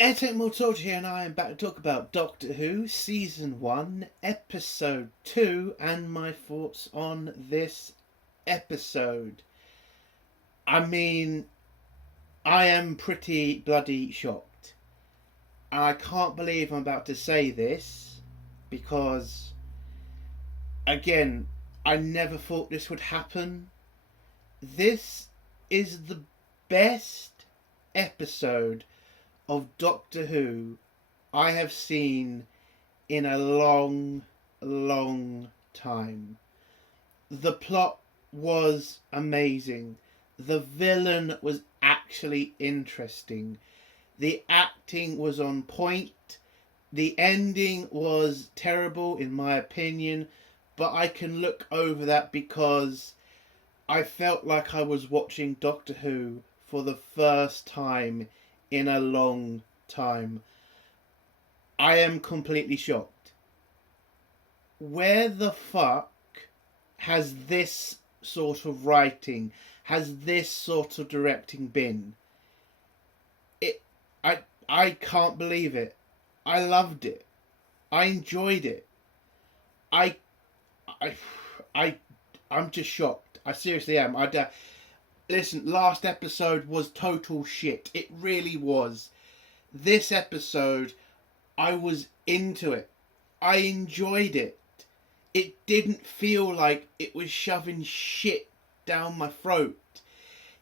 Ed Mortorch here, and I am back to talk about Doctor Who Season 1, Episode 2, and my thoughts on this episode. I mean, I am pretty bloody shocked. And I can't believe I'm about to say this, because, again, I never thought this would happen. This is the best episode of Doctor Who I have seen in a long time. The plot was amazing. The villain was actually interesting. The acting was on point. The ending was terrible in my opinion, but I can look over that because I felt like I was watching Doctor Who for the first time in a long time. I am completely shocked. Where the fuck has this sort of writing, has this sort of directing been? I can't believe it. I loved it. I enjoyed it. I'm just shocked. I seriously am. Listen, last episode was total shit. It really was. This episode, I was into it. I enjoyed it. It didn't feel like it was shoving shit down my throat.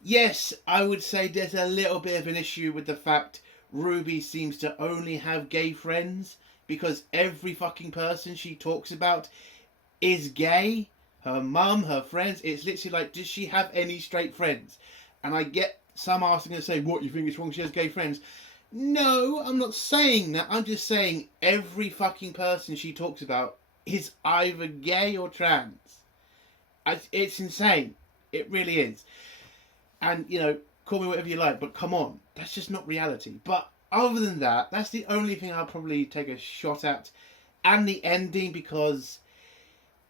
Yes, I would say there's a little bit of an issue with the fact Ruby seems to only have gay friends, because every fucking person she talks about is gay. Her mum, her friends, it's literally like, does she have any straight friends? And I get some asking and say, what, you think it's wrong she has gay friends? No, I'm not saying that. I'm just saying every fucking person she talks about is either gay or trans. It's insane. It really is. And, you know, call me whatever you like, but come on. That's just not reality. But other than that, that's the only thing I'll probably take a shot at. And the ending, because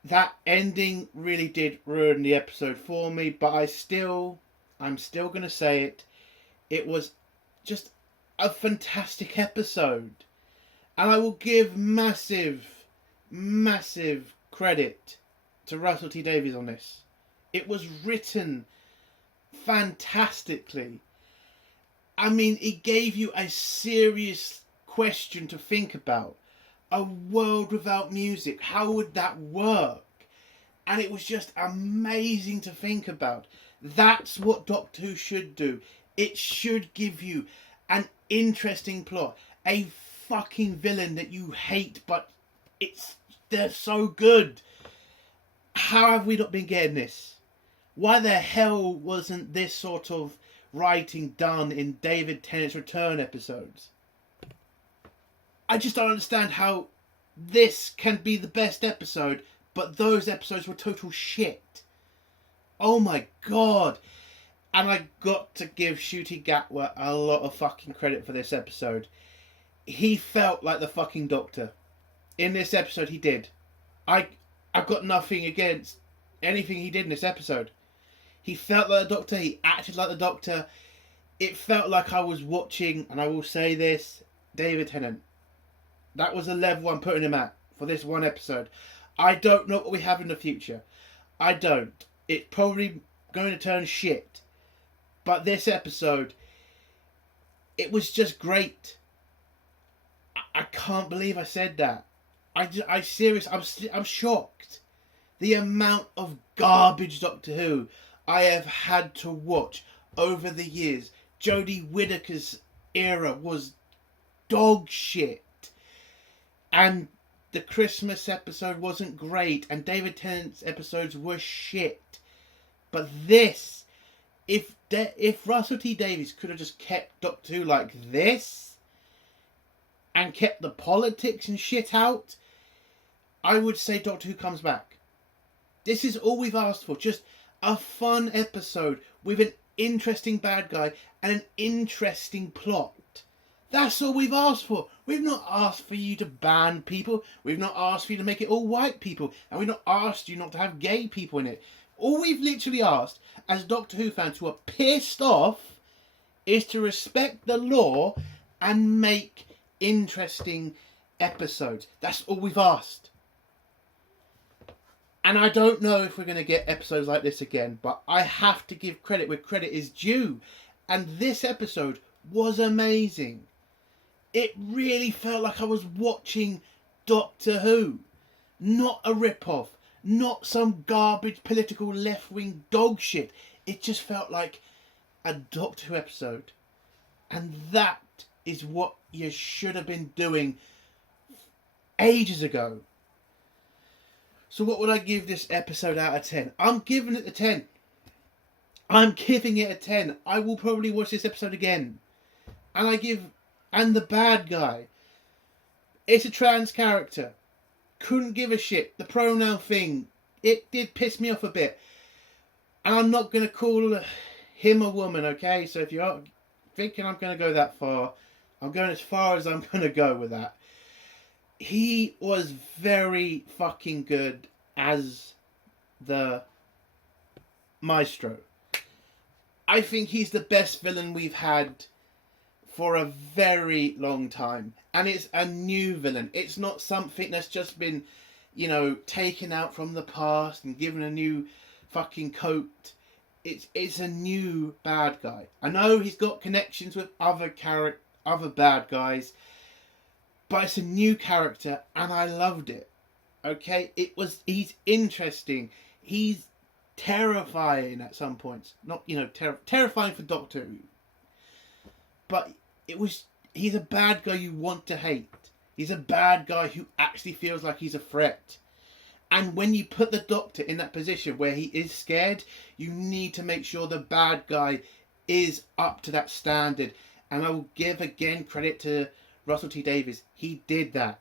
that ending really did ruin the episode for me, but I'm still going to say it. It was just a fantastic episode. And I will give massive credit to Russell T Davies on this. It was written fantastically. I mean, it gave you a serious question to think about. A world without music, how would that work? And it was just amazing to think about. That's what Doctor Who should do. It should give you an interesting plot, a fucking villain that you hate, but they're so good. How have we not been getting this? Why the hell wasn't this sort of writing done in David Tennant's Return episodes? I just don't understand how this can be the best episode, but those episodes were total shit. Oh my god. And I got to give Ncuti Gatwa a lot of fucking credit for this episode. He felt like the fucking Doctor. In this episode, he did. I've got nothing against anything he did in this episode. He felt like the Doctor. He acted like the Doctor. It felt like I was watching, and I will say this, David Tennant. That was the level I'm putting him at for this one episode. I don't know what we have in the future. I don't. It's probably going to turn shit. But this episode, it was just great. I can't believe I said that. I'm shocked. The amount of garbage Doctor Who I have had to watch over the years. Jodie Whittaker's era was dog shit. And the Christmas episode wasn't great. And David Tennant's episodes were shit. But this, if Russell T Davies could have just kept Doctor Who like this, and kept the politics and shit out, I would say Doctor Who comes back. This is all we've asked for. Just a fun episode with an interesting bad guy and an interesting plot. That's all we've asked for. We've not asked for you to ban people. We've not asked for you to make it all white people. And we've not asked you not to have gay people in it. All we've literally asked, as Doctor Who fans who are pissed off, is to respect the law and make interesting episodes. That's all we've asked. And I don't know if we're going to get episodes like this again, but I have to give credit where credit is due. And this episode was amazing. It really felt like I was watching Doctor Who. Not a rip-off. Not some garbage political left-wing dog shit. It just felt like a Doctor Who episode. And that is what you should have been doing ages ago. So what would I give this episode out of 10? I'm giving it a 10. I'm giving it a 10. I will probably watch this episode again. And the bad guy. It's a trans character. Couldn't give a shit. The pronoun thing, it did piss me off a bit. And I'm not going to call him a woman, okay? So if you're thinking I'm going to go that far, I'm going as far as I'm going to go with that. He was very fucking good as the Maestro. I think he's the best villain we've had for a very long time. And it's a new villain. It's not something that's just been, taken out from the past and given a new fucking coat. It's a new bad guy. I know he's got connections with other bad guys, but it's a new character, and I loved it. Okay, he's interesting. He's terrifying at some points. Not terrifying for Doctor Who, but he's a bad guy you want to hate. He's a bad guy who actually feels like he's a threat. And when you put the Doctor in that position where he is scared, you need to make sure the bad guy is up to that standard. And I will give again credit to Russell T Davies. He did that.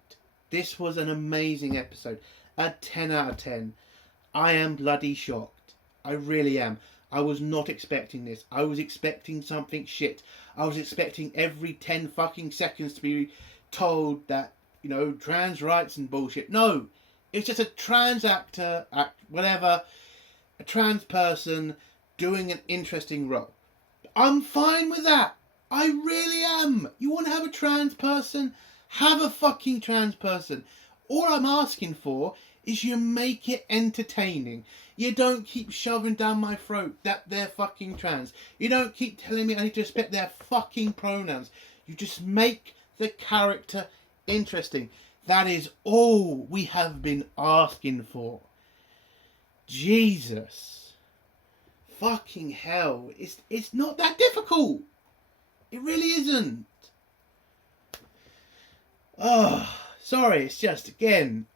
This was an amazing episode. A 10 out of 10. I am bloody shocked. I really am. I was not expecting this. I was expecting something shit. I was expecting every 10 fucking seconds to be told that, trans rights and bullshit. No. It's just a trans actor, a trans person doing an interesting role. I'm fine with that. I really am. You want to have a trans person? Have a fucking trans person. All I'm asking for is you make it entertaining. You don't keep shoving down my throat that they're fucking trans. You don't keep telling me I need to respect their fucking pronouns. You just make the character interesting. That is all we have been asking for. Jesus. Fucking hell. It's not that difficult. It really isn't. Oh, sorry. It's just, again,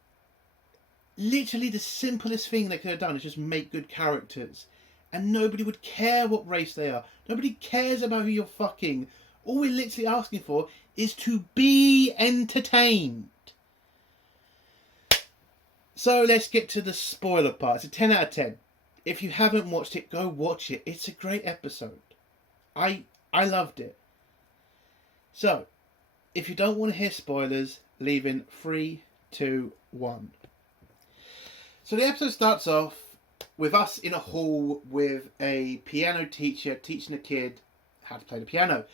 literally the simplest thing they could have done is just make good characters. And nobody would care what race they are. Nobody cares about who you're fucking. All we're literally asking for is to be entertained. So let's get to the spoiler part. It's a 10 out of 10. If you haven't watched it, go watch it. It's a great episode. I loved it. So, if you don't want to hear spoilers, leave in 3, 2, 1. So the episode starts off with us in a hall with a piano teacher teaching a kid how to play the piano.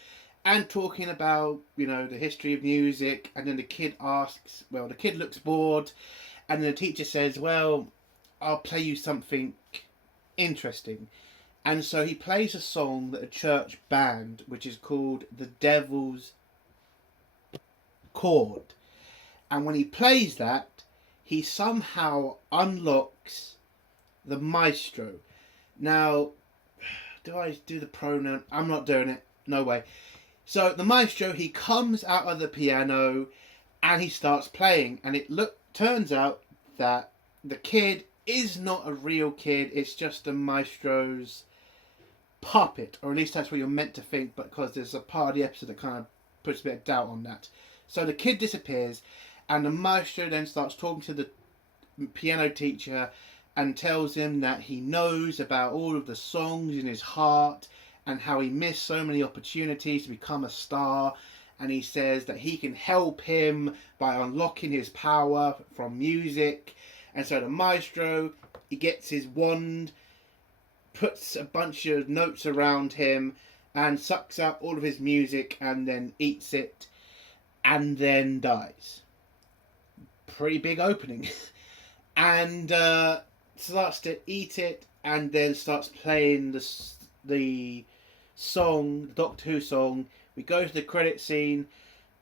And talking about, the history of music. And then the kid looks bored. And then the teacher says, well, I'll play you something interesting. And so he plays a song that a church banned, which is called The Devil's Chord. And when he plays that, he somehow unlocks the Maestro. Now, do I do the pronoun? I'm not doing it. No way. So the Maestro, he comes out of the piano and he starts playing. And turns out that the kid is not a real kid. It's just the Maestro's puppet. Or at least that's what you're meant to think, because there's a part of the episode that kind of puts a bit of doubt on that. So the kid disappears, and the Maestro then starts talking to the piano teacher and tells him that he knows about all of the songs in his heart and how he missed so many opportunities to become a star. And he says that he can help him by unlocking his power from music. And so the Maestro, he gets his wand, puts a bunch of notes around him, and sucks out all of his music and then eats it and then dies. Pretty big opening. And starts to eat it and then starts playing the song, the Doctor Who song. We go to the credit scene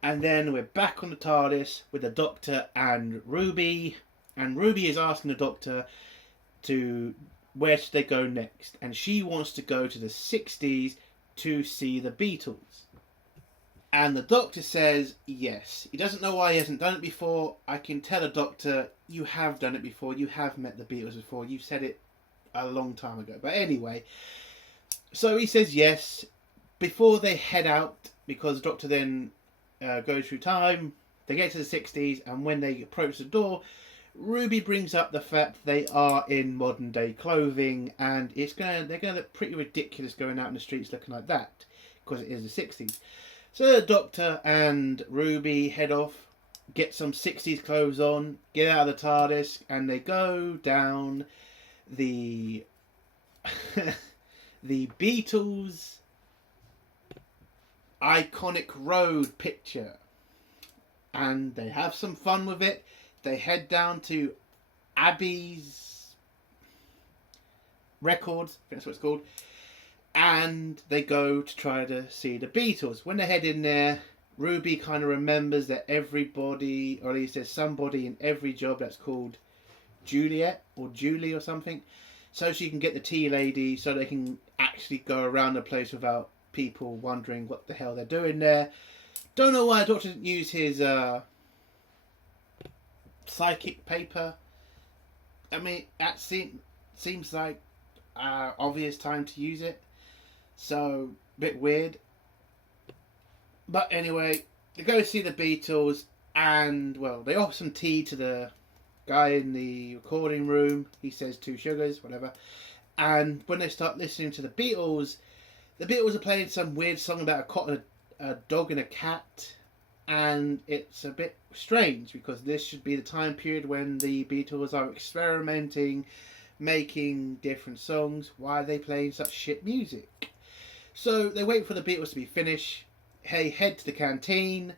and then we're back on the TARDIS with the Doctor and Ruby. And Ruby is asking the Doctor to where should they go next. And she wants to go to the 60s to see the Beatles. And the Doctor says yes. He doesn't know why he hasn't done it before. I can tell the Doctor, you have done it before. You have met the Beatles before. You said it a long time ago. But anyway, so he says yes. Before they head out, because the Doctor then goes through time, they get to the 60s, and when they approach the door, Ruby brings up the fact they are in modern day clothing, and they're gonna look pretty ridiculous going out in the streets looking like that, because it is the 60s. So the Doctor and Ruby head off, get some 60s clothes on, get out of the TARDIS, and they go down the the Beatles iconic road picture. And they have some fun with it. They head down to Abbey's Records, I think that's what it's called. And they go to try to see the Beatles. When they head in there, Ruby kind of remembers that everybody, or at least there's somebody in every job that's called Juliet or Julie or something. So she can get the tea lady so they can actually go around the place without people wondering what the hell they're doing there. Don't know why the Doctor didn't use his psychic paper. I mean, that seems like obvious time to use it. So, a bit weird. But anyway, they go see the Beatles and, well, they offer some tea to the guy in the recording room. He says 2 sugars, whatever. And when they start listening to the Beatles are playing some weird song about a dog and a cat. And it's a bit strange because this should be the time period when the Beatles are experimenting, making different songs. Why are they playing such shit music? So they wait for the Beatles to be finished. They head to the canteen.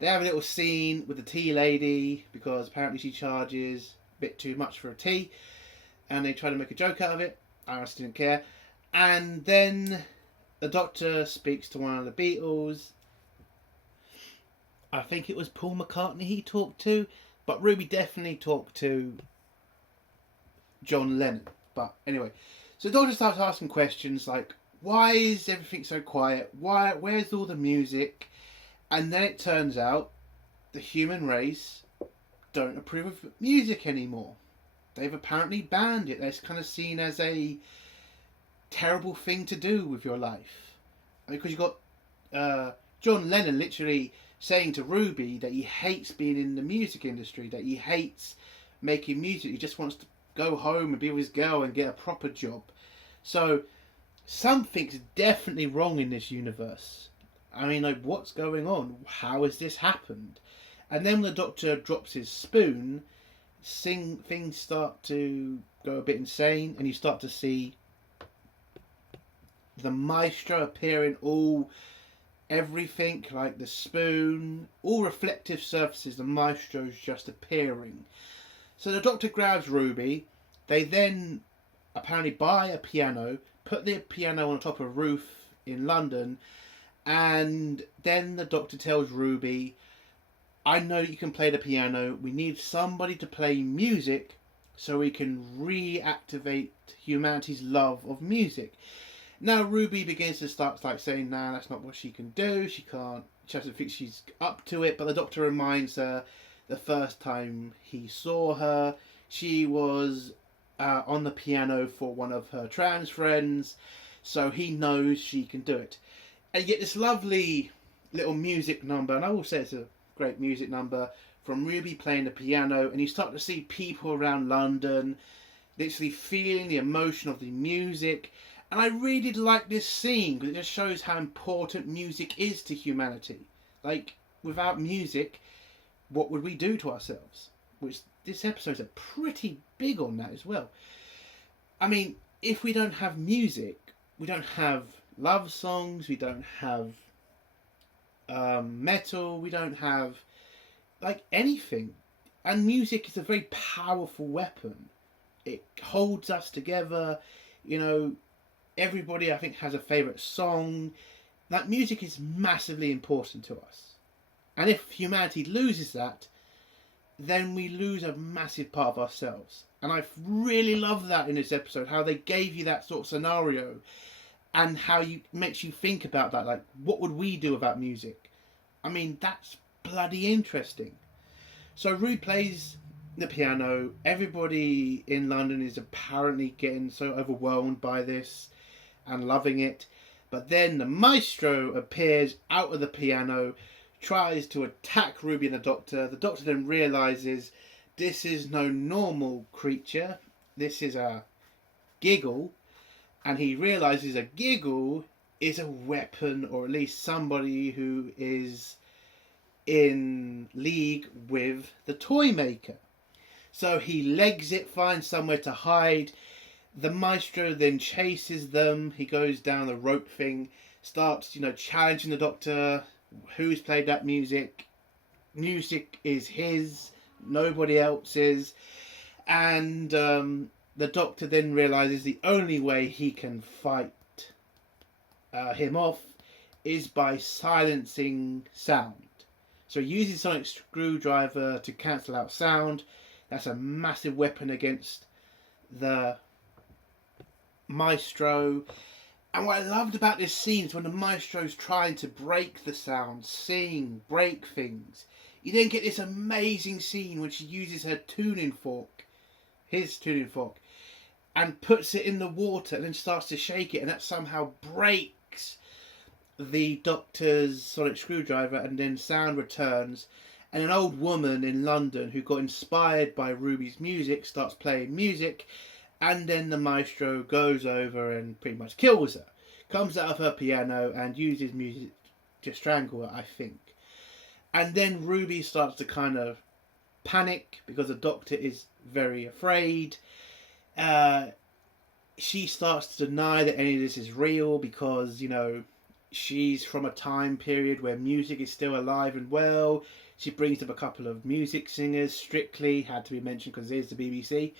They have a little scene with the tea lady because apparently she charges a bit too much for a tea. And they try to make a joke out of it. I just didn't care. And then the Doctor speaks to one of the Beatles. I think it was Paul McCartney he talked to. But Ruby definitely talked to John Lennon. But anyway. So the Doctor starts asking questions like, why is everything so quiet? Where's all the music? And then it turns out the human race don't approve of music anymore. They've apparently banned it. It's kind of seen as a terrible thing to do with your life. Because you've got John Lennon literally saying to Ruby that he hates being in the music industry, that he hates making music. He just wants to go home and be with his girl and get a proper job. So something's definitely wrong in this universe. I mean, like, what's going on? How has this happened? And then when the Doctor drops his spoon, things start to go a bit insane, and you start to see the Maestro appearing everything, like the spoon, all reflective surfaces, the Maestro's just appearing. So the Doctor grabs Ruby. They then apparently buy a piano, put the piano on top of a roof in London, and then the Doctor tells Ruby, I know you can play the piano. We need somebody to play music so we can reactivate humanity's love of music. Now Ruby begins to start like saying, nah, that's not what she can do. She can't. She doesn't think she's up to it. But the Doctor reminds her the first time he saw her, she was on the piano for one of her trans friends, so he knows she can do it. And you get this lovely little music number, and I will say it's a great music number, from Ruby playing the piano, and you start to see people around London literally feeling the emotion of the music. And I really like this scene because it just shows how important music is to humanity. Like, without music, what would we do to ourselves? Which this episode's a pretty big on that as well. I mean, if we don't have music, we don't have love songs, we don't have metal, we don't have like anything. And music is a very powerful weapon. It holds us together. You know, everybody I think has a favourite song. Like music is massively important to us. And if humanity loses that, then we lose a massive part of ourselves. And I really love that in this episode, how they gave you that sort of scenario and how you makes you think about that. Like, what would we do about music? I mean, that's bloody interesting. So Rue plays the piano. Everybody in London is apparently getting so overwhelmed by this and loving it. But then the maestro appears out of the piano, tries to attack Ruby and the Doctor. The Doctor then realises this is no normal creature. This is a giggle. And he realises a giggle is a weapon, or at least somebody who is in league with the toy maker. So he legs it, finds somewhere to hide. The maestro then chases them. He goes down the rope thing, starts, challenging the Doctor. Who's played that music? Music is his, nobody else's. And the Doctor then realises the only way he can fight him off is by silencing sound. So he uses sonic screwdriver to cancel out sound. That's a massive weapon against the maestro. And what I loved about this scene is when the maestro's trying to break the sound, sing, break things. You then get this amazing scene when she uses her tuning fork, his tuning fork, and puts it in the water and then starts to shake it, and that somehow breaks the Doctor's sonic screwdriver, and then sound returns, and an old woman in London who got inspired by Ruby's music starts playing music, and then the maestro goes over and pretty much kills her, comes out of her piano and uses music to strangle her, I think. And then Ruby starts to kind of panic because the Doctor is very afraid. She starts to deny that any of this is real because, she's from a time period where music is still alive and well. She brings up a couple of music singers, Strictly, had to be mentioned because there's the BBC.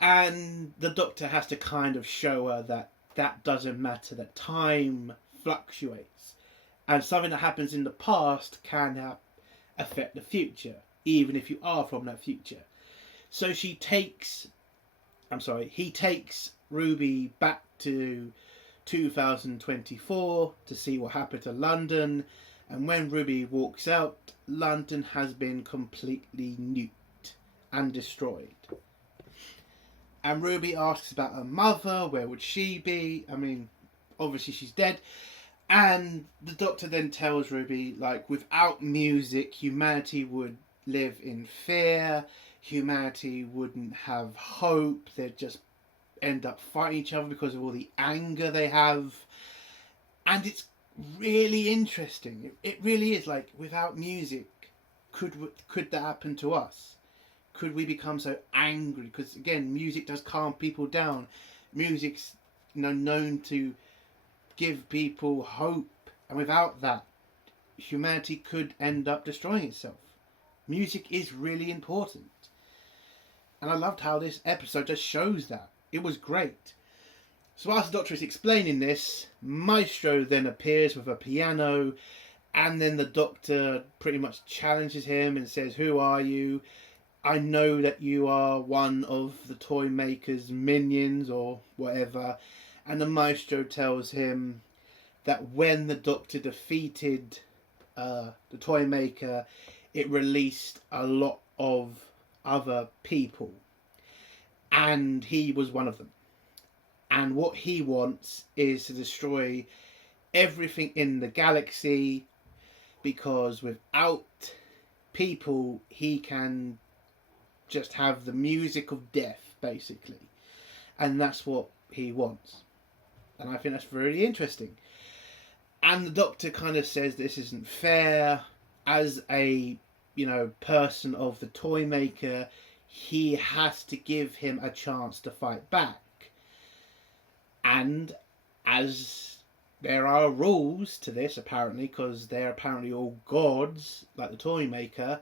And the Doctor has to kind of show her that that doesn't matter, that time fluctuates. And something that happens in the past can affect the future, even if you are from that future. So he takes Ruby back to 2024 to see what happened to London, and when Ruby walks out, London has been completely nuked and destroyed. And Ruby asks about her mother, where would she be? I mean, obviously she's dead. And the Doctor then tells Ruby, without music, humanity would live in fear, humanity wouldn't have hope, they'd just end up fighting each other because of all the anger they have. And it's really interesting. It really is. Without music, could that happen to us? Could we become so angry? Because again, music does calm people down. Music's known to give people hope, and without that, humanity could end up destroying itself. Music is really important, and I loved how this episode just shows that. It was great. So as the Doctor is explaining this, Maestro then appears with a piano, and then the Doctor pretty much challenges him and says, "Who are you? I know that you are one of the toy maker's minions," or whatever. And the Maestro tells him that when the Doctor defeated the toy maker, it released a lot of other people. And he was one of them. And what he wants is to destroy everything in the galaxy, because without people, he can just have the music of death, basically. And that's what he wants. And I think that's really interesting. And the Doctor kind of says this isn't fair. As a, person of the toy maker, he has to give him a chance to fight back. And as there are rules to this apparently, because they're apparently all gods, like the toy maker.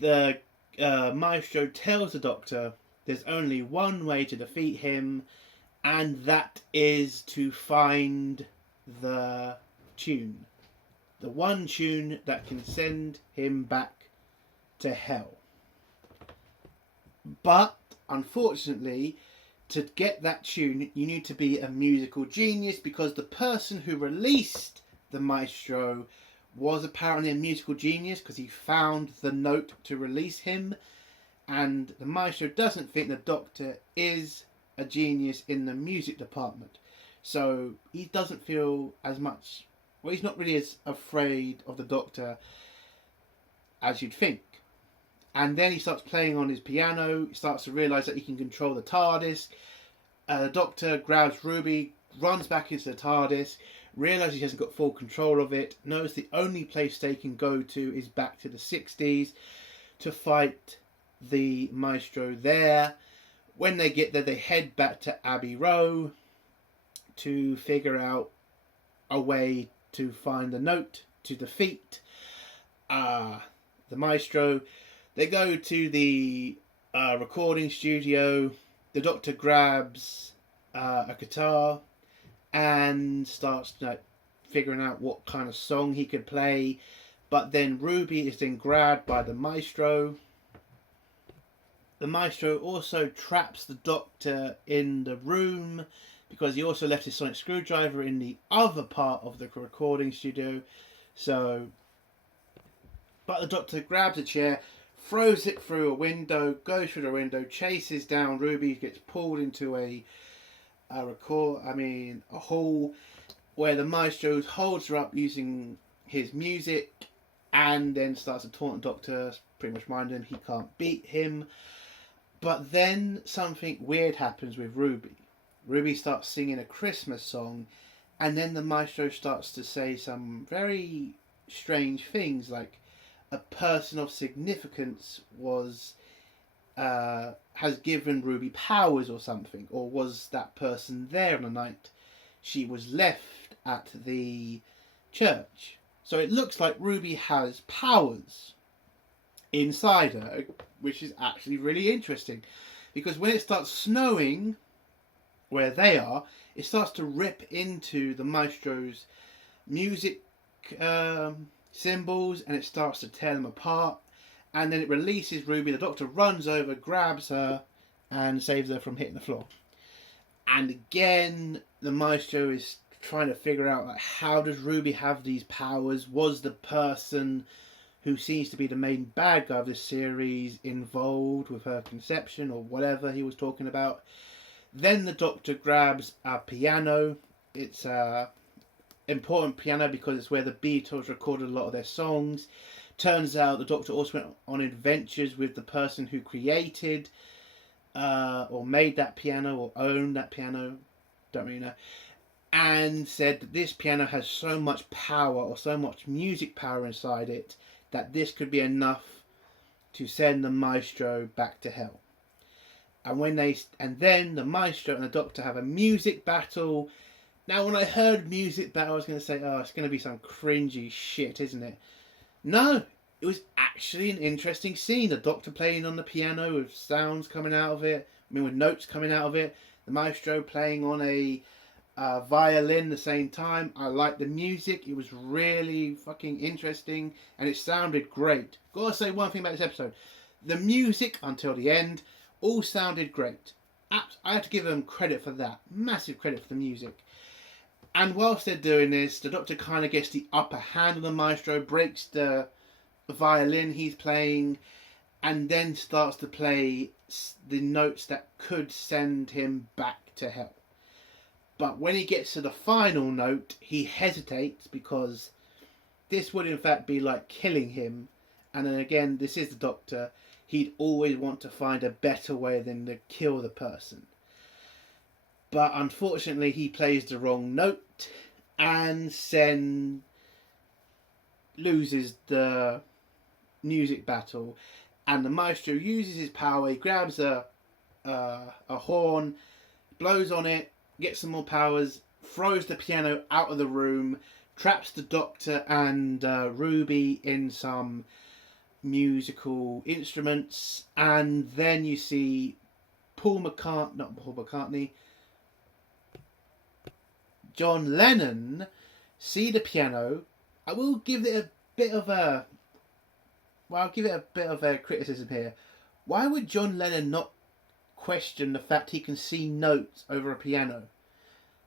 The maestro tells the Doctor there's only one way to defeat him, and that is to find the tune. The one tune that can send him back to hell. But, unfortunately, to get that tune, you need to be a musical genius, because the person who released the maestro was apparently a musical genius, because he found the note to release him, and the maestro doesn't think the Doctor is a genius in the music department. So he doesn't feel as much, well, he's not really as afraid of the Doctor as you'd think. And then he starts playing on his piano. He starts to realise that he can control the TARDIS. The Doctor grabs Ruby, runs back into the TARDIS, realises he hasn't got full control of it, knows the only place they can go to is back to the 60s to fight the maestro there. When they get there, they head back to Abbey Row to figure out a way to find the note to defeat the maestro. They go to the recording studio. The Doctor grabs a guitar and starts figuring out what kind of song he could play. But then Ruby is then grabbed by the maestro. The maestro also traps the Doctor in the room, because he also left his sonic screwdriver in the other part of the recording studio. But the Doctor grabs a chair, throws it through a window, goes through the window, chases down Ruby, gets pulled into a hall where the maestro holds her up using his music, and then starts to taunt the Doctor, pretty much reminding him he can't beat him. But then something weird happens with Ruby. Ruby starts singing a Christmas song, and then the maestro starts to say some very strange things, like a person of significance has given Ruby powers or something, or was that person there on the night she was left at the church. So it looks like Ruby has powers inside her, which is actually really interesting, because when it starts snowing where they are, it starts to rip into the maestro's music symbols, and it starts to tear them apart, and then it releases Ruby. The Doctor runs over, grabs her, and saves her from hitting the floor. And again, the maestro is trying to figure out, like, how does Ruby have these powers? Was the person who seems to be the main bad guy of this series involved with her conception, or whatever he was talking about? Then the Doctor grabs a piano. It's a important piano because it's where the Beatles recorded a lot of their songs. Turns out the Doctor also went on adventures with the person who created or made that piano, or owned that piano, don't really know, and said that this piano has so much power, or so much music power inside it, that this could be enough to send the maestro back to hell. And then the maestro and the Doctor have a music battle. Now, when I heard music battle, I was going to say, oh, it's going to be some cringy shit, isn't it? No, it was actually an interesting scene. The Doctor playing on the piano with sounds coming out of it, with notes coming out of it. The maestro playing on a violin at the same time. I liked the music. It was really fucking interesting, and it sounded great. Gotta say one thing about this episode. The music, until the end, all sounded great. I have to give them credit for that. Massive credit for the music. And whilst they're doing this, the Doctor kind of gets the upper hand on the maestro, breaks the violin he's playing, and then starts to play the notes that could send him back to hell. But when he gets to the final note, he hesitates, because this would in fact be like killing him. And then again, this is the Doctor. He'd always want to find a better way than to kill the person. But unfortunately, he plays the wrong note, and Sen loses the music battle. And the maestro uses his power. He grabs a horn, blows on it, gets some more powers, throws the piano out of the room, traps the Doctor and Ruby in some musical instruments, and then you see John Lennon see the piano. I will give it a bit of a criticism here. Why would John Lennon not question the fact he can see notes over a piano?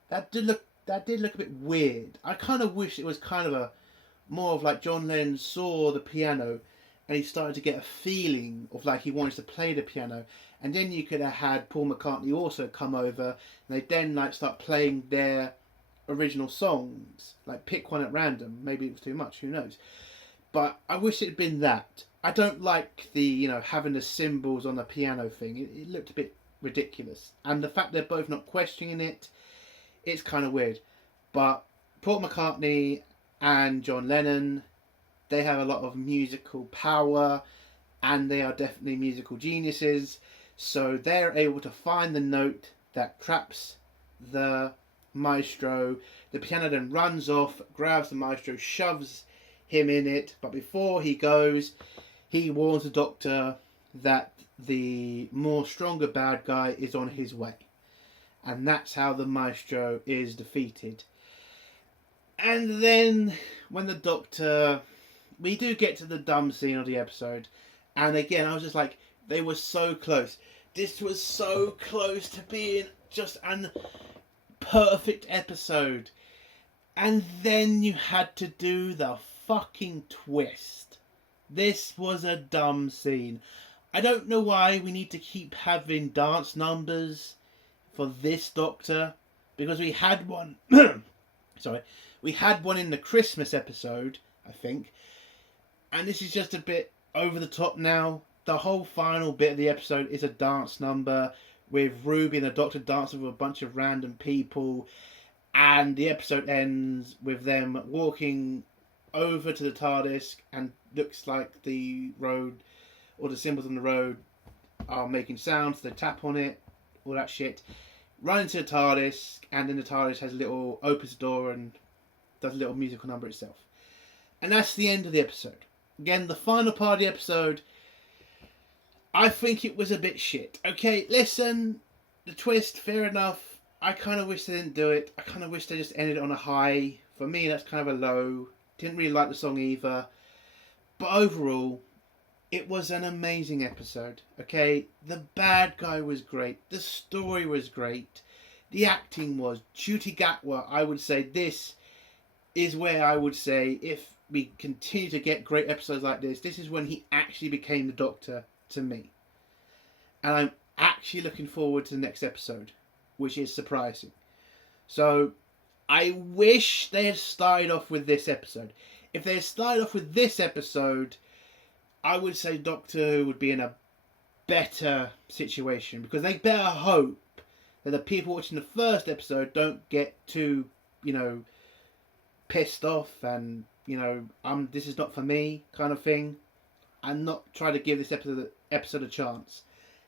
That did look a bit weird. I kind of wish it was kind of a more of like John Lennon saw the piano and he started to get a feeling of like he wanted to play the piano, and then you could have had Paul McCartney also come over and they then like start playing their original songs, like pick one at random. Maybe it was too much, who knows. But I wish it had been that. I don't like the, having the cymbals on the piano thing. It looked a bit ridiculous. And the fact they're both not questioning it, it's kind of weird. But Paul McCartney and John Lennon, they have a lot of musical power and they are definitely musical geniuses. So they're able to find the note that traps the maestro. The piano then runs off, grabs the maestro, shoves him in it. But before he goes, he warns the Doctor that the more stronger bad guy is on his way. And that's how the maestro is defeated. And then when the Doctor... we do get to the dumb scene of the episode. And again, I was just like, they were so close. This was so close to being just an perfect episode. And then you had to do the fucking twist. This was a dumb scene. I don't know why we need to keep having dance numbers for this Doctor. Because we had one... sorry. We had one in the Christmas episode, I think. And this is just a bit over the top now. The whole final bit of the episode is a dance number with Ruby and the Doctor dancing with a bunch of random people. And the episode ends with them walking over to the TARDIS, and looks like the road, or the symbols on the road, are making sounds. They tap on it, all that shit. Run into the TARDIS, and then the TARDIS has a little, opens the door and does a little musical number itself. And that's the end of the episode. Again, the final part of the episode, I think it was a bit shit. Okay, listen, the twist, fair enough. I kind of wish they didn't do it. I kind of wish they just ended it on a high. For me, that's kind of a low. Didn't really like the song either. But overall, it was an amazing episode. Okay, the bad guy was great. The story was great. The acting was. Ncuti Gatwa, I would say this is where I would say if we continue to get great episodes like this is when he actually became the Doctor to me. And I'm actually looking forward to the next episode, which is surprising. So, I wish they had started off with this episode. If they had started off with this episode, I would say Doctor Who would be in a better situation, because they better hope that the people watching the first episode don't get too, pissed off and, this is not for me kind of thing, and not try to give this episode a chance,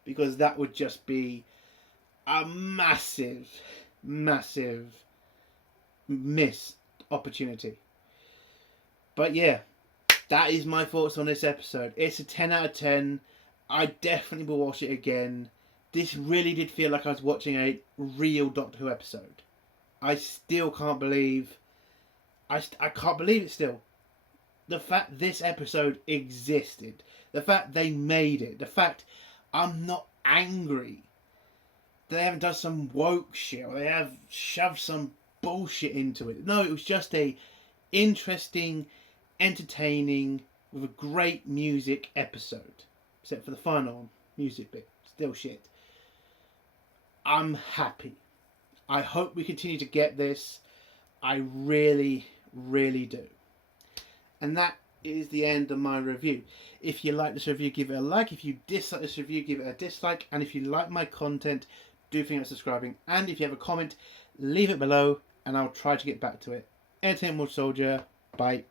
because that would just be a massive missed opportunity. But yeah, that is my thoughts on this episode. It's a 10 out of 10. I definitely will watch it again. This really did feel like I was watching a real Doctor Who episode. I still can't believe... I can't believe it still. The fact this episode existed. The fact they made it. The fact I'm not angry. They haven't done some woke shit, or they have shoved some bullshit into it. No, it was just a interesting, entertaining, with a great music episode. Except for the final music bit. Still shit. I'm happy. I hope we continue to get this. I really do. And that is the end of my review. If you like this review, give it a like. If you dislike this review, give it a dislike. And if you like my content, do think of subscribing. And if you have a comment, leave it below and I'll try to get back to it. Entertainment Soldier. Bye.